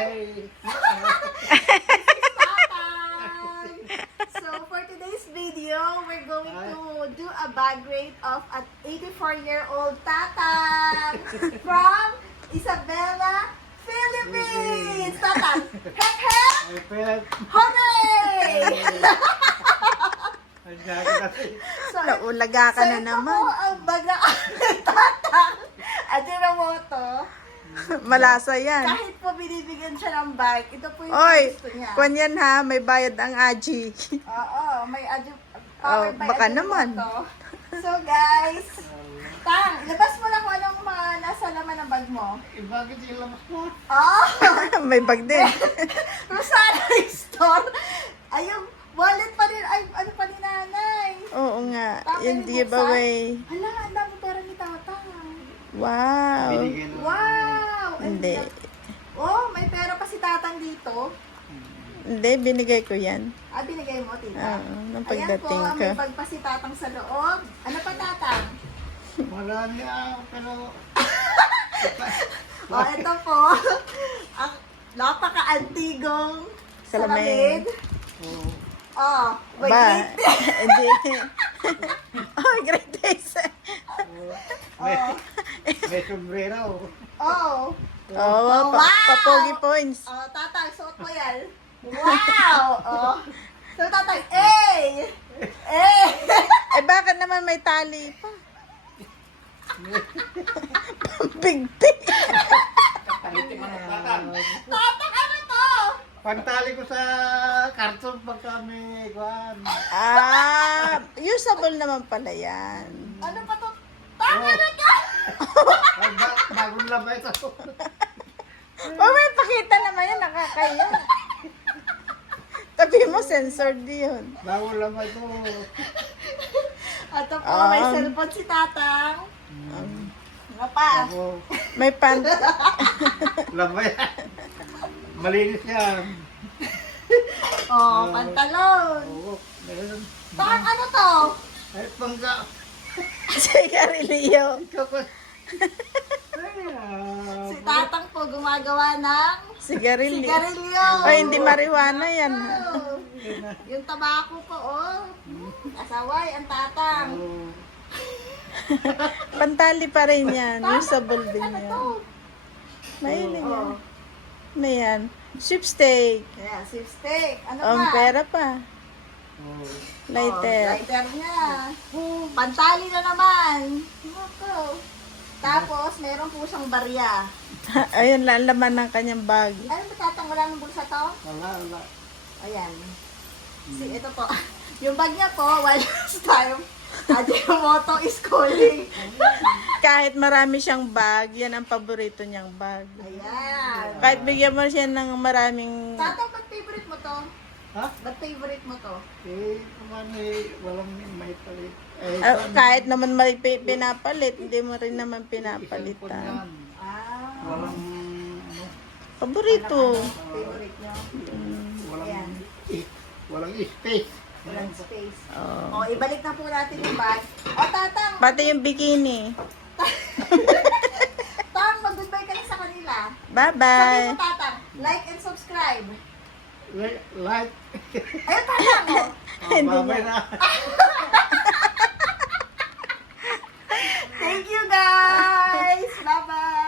Hey. So for today's video, we're going to do a bag rate of an 84-year-old tatang from Isabela, Philippines. Tatang, hep hep, Ay, pet. hooray! Ay, natin. So, Naulaga ka na ito naman. po ang bag na tatang. Ajinomoto. Malasa yan. Kahit po binibigyan siya ng bag, ito po yung Oy, gusto niya. kwan yan ha, may bayad ang Aji. Oo, may Oh, baka naman. So guys, Tang, labas mo na kung anong mga nasa laman ng bag mo. Eh, bakit yung lamas mo? Oh, May bag din. Rosana Store. Ay, yung wallet pa rin. Ay, ano pa ni nanay? Oo nga, Tama yung yung giveaway. Hala, ang dami pera ni Tatang. Wow. Binigyan ng- Wow! Ay, Hindi. Oh, may pera pa si Tatang dito. Hindi, binigay ko yan. Ah, binigay mo, tita. Oo, nung Ayan po, pagdating ko. may bag pa si Tatang sa loob. Ano pa, Tatang? Marami pero... Oh, ito po. Ang napaka-antigong Salamin. salamin. Oh, Oh, wait, Ba? wait. Hindi. Oh, great days. may, Oh, may sombrero. oh. Oh, wow. papogi points. Oh, Tatang, suot mo yan. Wow! Oh. So, Tatang, eh! Eh! Eh, bakit naman may tali pa? Big. Tatang, ano to? Pagtali ko sa karton pag kami, kuhan. Usable naman pala yan. Ano pa to? Tang, ano to? Ay, bagong lamay ito. Oh, may pakita naman yan, nakakaya. Tabi mo, censored yun. Bagong lamay ito. Ito po, may cellphone si Tatang. Ano pa? Ako, May pant. lamay. Malinis yan. Oh, pantalon. Oo, meron. Tang, ano to? Ay, pangga. Sigarilyo. Kapag... Si Tatang po gumagawa ng Sigarilyo. sigarilyo. Ay, hindi marijuana yan. Oh, yung tabako po, oh. Asaway, ang Tatang. Pantali pa rin yan. Usable din Ano to? yan. Mahilig yan. Oh, Ano yan? Sweepstake. yeah, sweepstake. Ano Ang pa? pera pa. Oh, Lighter. Oh, lighter niya. Pantali na naman. Ito. Tapos, meron po siyang barya. Ayun lang, laman ng kanyang bag. Ano ba Tatang, wala ng bulsa to? wala. Ayan. Ito po. Yung bag niya po, while last time, Ajinomoto is calling. Kahit marami siyang bag, yan ang paborito niyang bag. Ayan. Kahit bigyan mo siya ng maraming... Tatang, ba't favorite mo to? Ha? Ba't favorite mo to? Eh, naman eh, walang may palit. Eh, kahit naman may pinapalit, hindi mo rin naman cellphone pinapalitan. yan. Ah, Walang, ano, Paborito. favorite niyo. walang, Ayan. walang space. Walang space. Oh. O, ibalik na po natin yung bag. O, Tatang, Pati yung bikini. mag-goodbye ka na sa kanila. Sabi Bye-bye. mo, Tatang, like and subscribe. Like, Ayun, Tatang, o. babay na. Thank you, guys! Bye-bye!